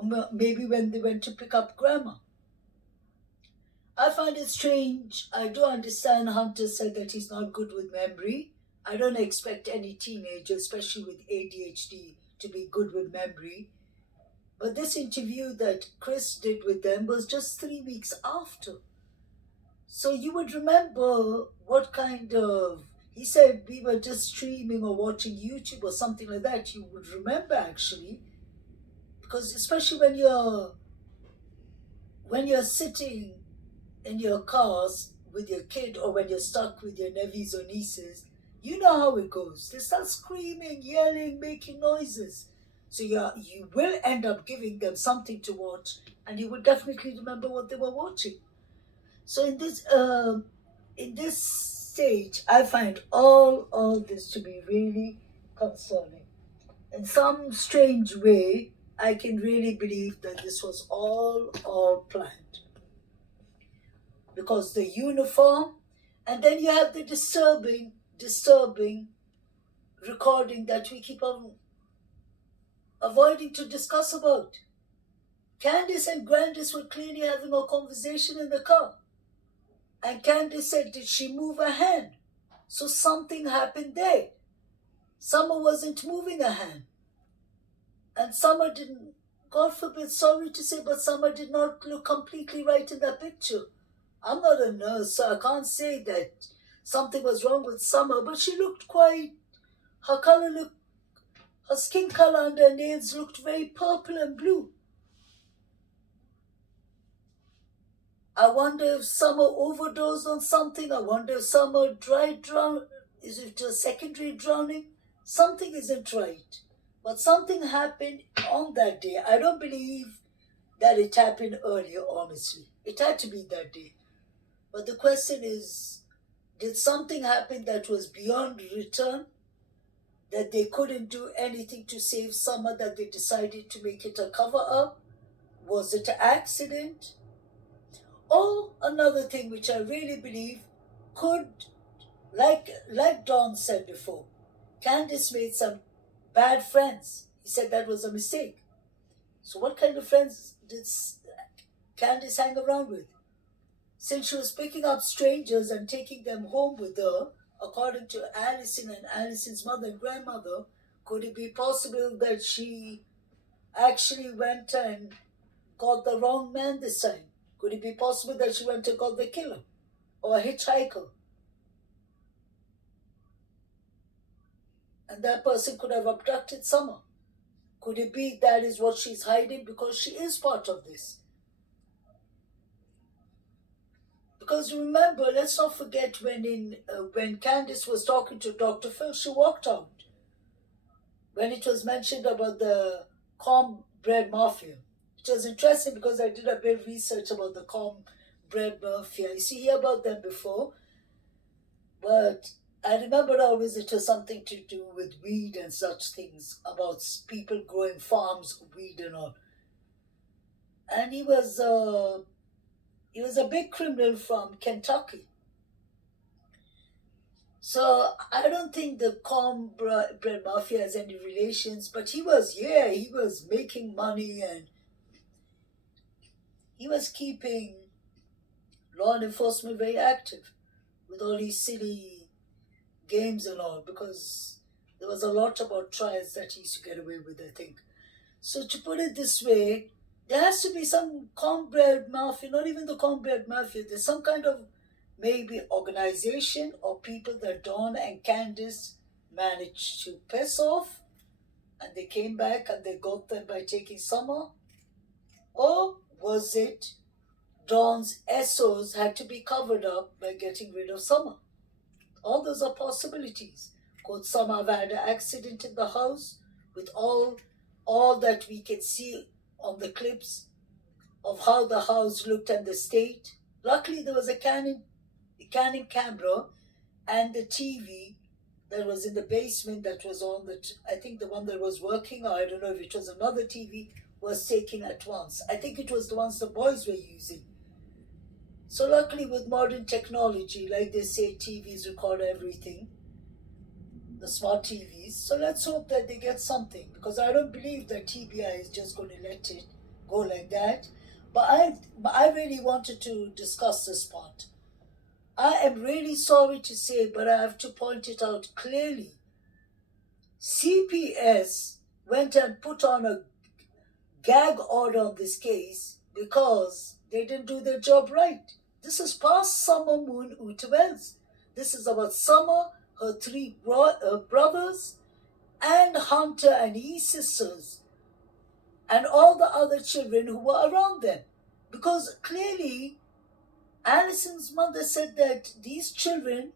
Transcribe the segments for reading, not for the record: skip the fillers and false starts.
or maybe when they went to pick up grandma. I find it strange. I do understand Hunter said that he's not good with memory. I don't expect any teenager, especially with ADHD, to be good with memory. But this interview that Chris did with them was just 3 weeks after. So you would remember what kind of. He said we were just streaming or watching YouTube or something like that. You would remember actually. Because especially when you're sitting in your cars with your kid or when you're stuck with your nephews or nieces, you know how it goes. They start screaming, yelling, making noises. So you will end up giving them something to watch, and you will definitely remember what they were watching. So in this stage, I find all this to be really concerning. In some strange way, I can really believe that this was all planned because the uniform, and then you have the disturbing recording that we keep on avoiding to discuss about. Candice and Grandis were clearly having a conversation in the car. And Candice said, did she move her hand? So something happened there. Summer wasn't moving her hand. And Summer didn't, God forbid, sorry to say, but Summer did not look completely right in that picture. I'm not a nurse, so I can't say that something was wrong with Summer, but she looked quite, her skin color and her nails looked very purple and blue. I wonder if Summer overdosed on something. I wonder if Summer drowned. Is it a secondary drowning? Something isn't right. But something happened on that day. I don't believe that it happened earlier, honestly. It had to be that day. But the question is, did something happen that was beyond return? That they couldn't do anything to save Summer, that they decided to make it a cover up? Was it an accident? Or another thing which I really believe could, like Don said before, Candice made some bad friends. He said that was a mistake. So what kind of friends did Candice hang around with? Since she was picking up strangers and taking them home with her, according to Allison and Allison's mother and grandmother, could it be possible that she actually went and got the wrong man this time? Could it be possible that she went and got the killer or a hitchhiker? And that person could have abducted Summer. Could it be that is what she's hiding because she is part of this? Because remember, let's not forget when Candice was talking to Dr. Phil, she walked out. When it was mentioned about the cornbread mafia, which was interesting because I did a bit of research about the cornbread mafia. You see, hear about them before, but I remember always it was something to do with weed and such things, about people growing farms of weed and all. And he was a big criminal from Kentucky. So I don't think the cornbread mafia has any relations, but he was making money and he was keeping law enforcement very active with all these silly games and all, because there was a lot about trials that he used to get away with, I think. So to put it this way, there has to be some cornbread mafia, not even the cornbread mafia, there's some kind of maybe organization or people that Dawn and Candice managed to piss off and they came back and they got them by taking Summer? Or was it Dawn's SOs had to be covered up by getting rid of Summer? All those are possibilities. Could Summer have had an accident in the house with all that we can see on the clips of how the house looked and the state? Luckily, there was a Canon camera and the TV that was in the basement that was on I think the one that was working, or I don't know if it was another TV, was taken at once. I think it was the ones the boys were using. So luckily with modern technology, like they say, TVs record everything, the smart TVs. So let's hope that they get something, because I don't believe that TBI is just going to let it go like that. But I really wanted to discuss this part. I am really sorry to say, but I have to point it out clearly. CPS went and put on a gag order on this case because they didn't do their job right. This is past Summer Moon Utawels. This is about Summer, her three brothers, and Hunter and his sisters, and all the other children who were around them. Because clearly, Allison's mother said that these children,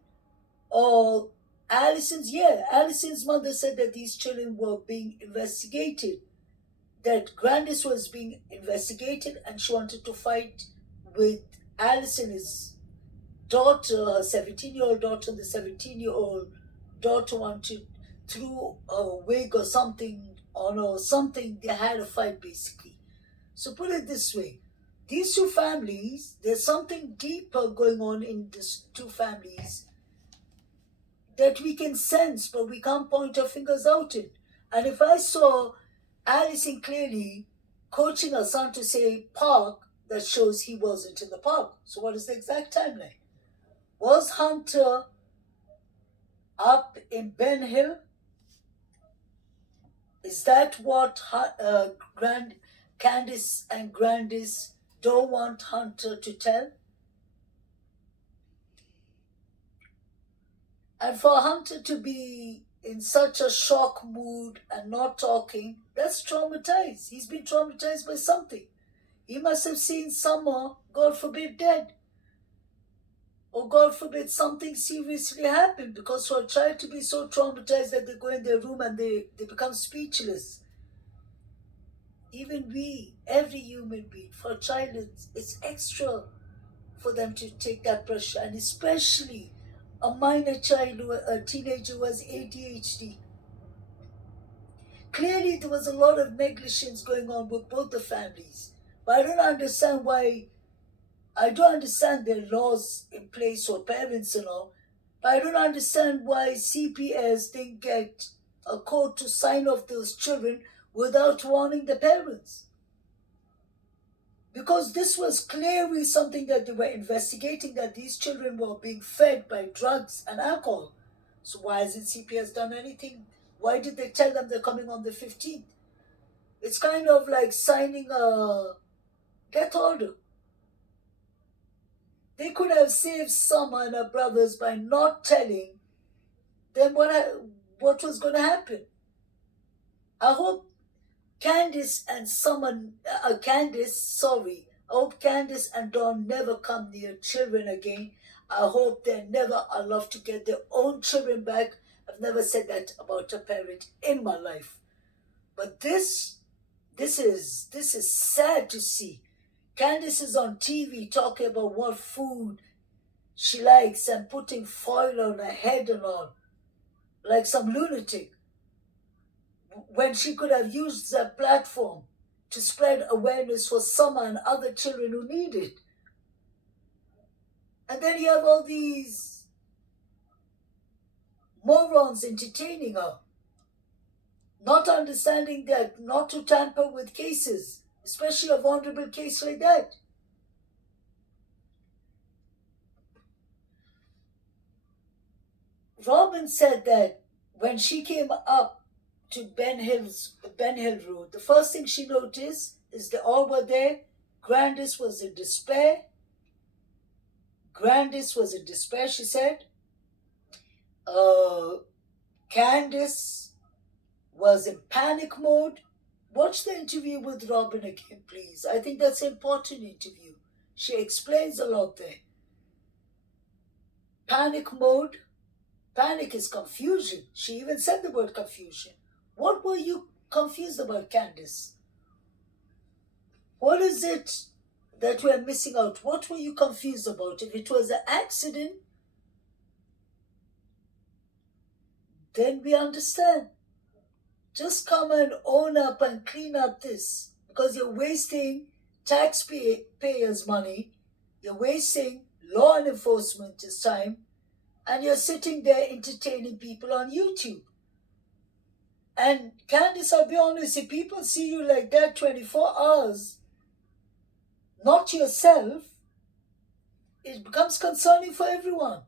or Allison's mother said that these children were being investigated, that Grandis was being investigated, and she wanted to fight with Allison's daughter, her 17-year-old daughter. The 17-year-old daughter wanted, threw a wig or something on her, or something. They had a fight basically. So put it this way, these two families, there's something deeper going on in these two families that we can sense, but we can't point our fingers out in. And if I saw Allison clearly coaching her son to say park, that shows he wasn't in the park. So what is the exact timeline? Was Hunter up in Ben Hill? Is that what Candice and Grandis don't want Hunter to tell? And for Hunter to be in such a shock mood and not talking, that's traumatized. He's been traumatized by something. He must have seen Summer, God forbid, dead. Or God forbid, something seriously happened, because for a child to be so traumatized that they go in their room and they become speechless. Even we, every human being, for a child, it's extra for them to take that pressure, and especially a minor child, a teenager who has ADHD. Clearly, there was a lot of negligence going on with both the families. But I don't understand their laws in place for parents and all, but I don't understand why CPS didn't get a court to sign off those children without warning the parents. Because this was clearly something that they were investigating, that these children were being fed by drugs and alcohol. So why hasn't CPS done anything? Why did they tell them they're coming on the 15th? It's kind of like signing a death order. They could have saved Summer and her brothers by not telling them what was going to happen. I hope Candice and Dawn never come near children again. I hope they're never allowed to get their own children back. I've never said that about a parent in my life. But this is sad to see. Candice is on TV talking about what food she likes and putting foil on her head and all, like some lunatic, when she could have used that platform to spread awareness for Summer and other children who need it. And then you have all these morons entertaining her, not understanding that not to tamper with cases, especially a vulnerable case like that. Robin said that when she came up to Ben Hill Road, the first thing she noticed is they all were there. Grandis was in despair. She said. Candice was in panic mode. Watch the interview with Robin again, please. I think that's an important interview. She explains a lot there. Panic mode. Panic is confusion. She even said the word confusion. What were you confused about, Candice? What is it that we're missing out? What were you confused about? If it was an accident, then we understand. Just come and own up and clean up this, because you're wasting taxpayers' money, you're wasting law enforcement's time, and you're sitting there entertaining people on YouTube. And Candice, I'll be honest, if people see you like that 24 hours, not yourself, it becomes concerning for everyone.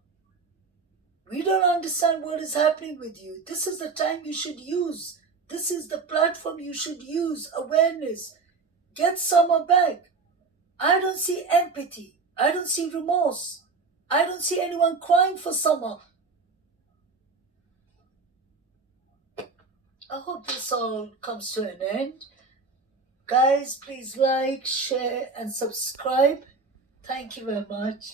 We don't understand what is happening with you. This is the time you should use. This is the platform you should use. Awareness. Get summer back. I don't see empathy. I don't see remorse. I don't see anyone crying for summer. I hope this all comes to an end. Guys, please like, share, and subscribe. Thank you very much.